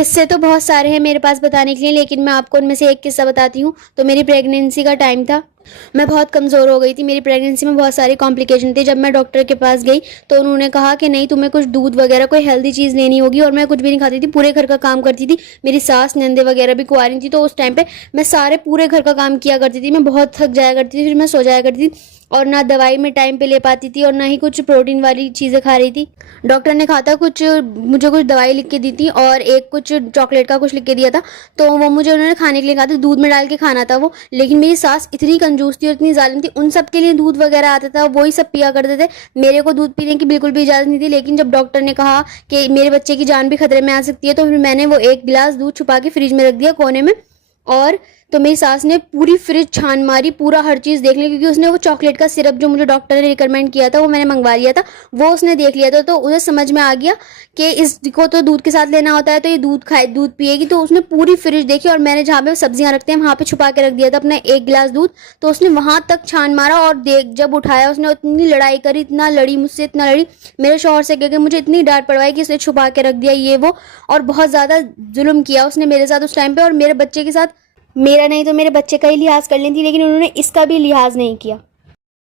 किस्से तो बहुत सारे हैं मेरे पास बताने के लिए, लेकिन मैं आपको उनमें से एक किस्सा बताती हूँ। तो मेरी प्रेगनेंसी का टाइम था, मैं बहुत कमज़ोर हो गई थी। मेरी प्रेगनेंसी में बहुत सारी कॉम्प्लिकेशन थी। जब मैं डॉक्टर के पास गई तो उन्होंने कहा कि नहीं, तुम्हें कुछ दूध वगैरह कोई हेल्दी चीज़ लेनी होगी। और मैं कुछ भी नहीं खाती थी, पूरे घर का काम करती थी। मेरी सास नंदे वगैरह भी कुंवारी थी, तो उस टाइम पे मैं सारे पूरे घर का काम किया करती थी। मैं बहुत थक जाया करती थी, फिर मैं सो जाया करती थी, और ना दवाई में टाइम पे ले पाती थी और ना ही कुछ प्रोटीन वाली चीज़ें खा रही थी। डॉक्टर ने कहा था कुछ, मुझे कुछ दवाई लिख के दी थी और एक कुछ चॉकलेट का कुछ लिख के दिया था, तो वो मुझे उन्होंने खाने के लिए कहा था। दूध में डाल के खाना था वो। लेकिन मेरी सास इतनी कंजूस थी और इतनी जालिम थी, उन सब के लिए दूध वगैरह आता था, वही सब पिया करते थे। मेरे को दूध पीने की बिल्कुल भी इजाज़त नहीं थी। लेकिन जब डॉक्टर ने कहा कि मेरे बच्चे की जान भी खतरे में आ सकती है, तो फिर मैंने वो एक गिलास दूध छुपा के फ्रिज में रख दिया कोने में। और तो मेरी सास ने पूरी फ्रिज छान मारी, पूरा हर चीज़ देख ली, क्योंकि उसने वो चॉकलेट का सिरप जो मुझे डॉक्टर ने रिकमेंड किया था, वो मैंने मंगवा लिया था, वो उसने देख लिया था। तो उसे समझ में आ गया कि इसको तो दूध के साथ लेना होता है, तो ये दूध खाए, दूध पिएगी। तो उसने पूरी फ्रिज देखी, और मैंने जहाँ पे सब्जियां रखते हैं वहाँ पे छुपा के रख दिया था अपना एक गिलास दूध। तो उसने वहां तक छान मारा, और देख जब उठाया उसने इतनी लड़ाई करी, इतना लड़ी मुझसे, इतना लड़ी मेरे शौहर से, क्योंकि मुझे इतनी डांट पड़वाई कि इसने छुपा के रख दिया ये वो। और बहुत ज़्यादा जुल्म किया उसने मेरे साथ उस टाइम पे, और मेरे बच्चे के साथ। मेरा नहीं तो मेरे बच्चे का ही लिहाज कर ली थी, लेकिन उन्होंने इसका भी लिहाज नहीं किया।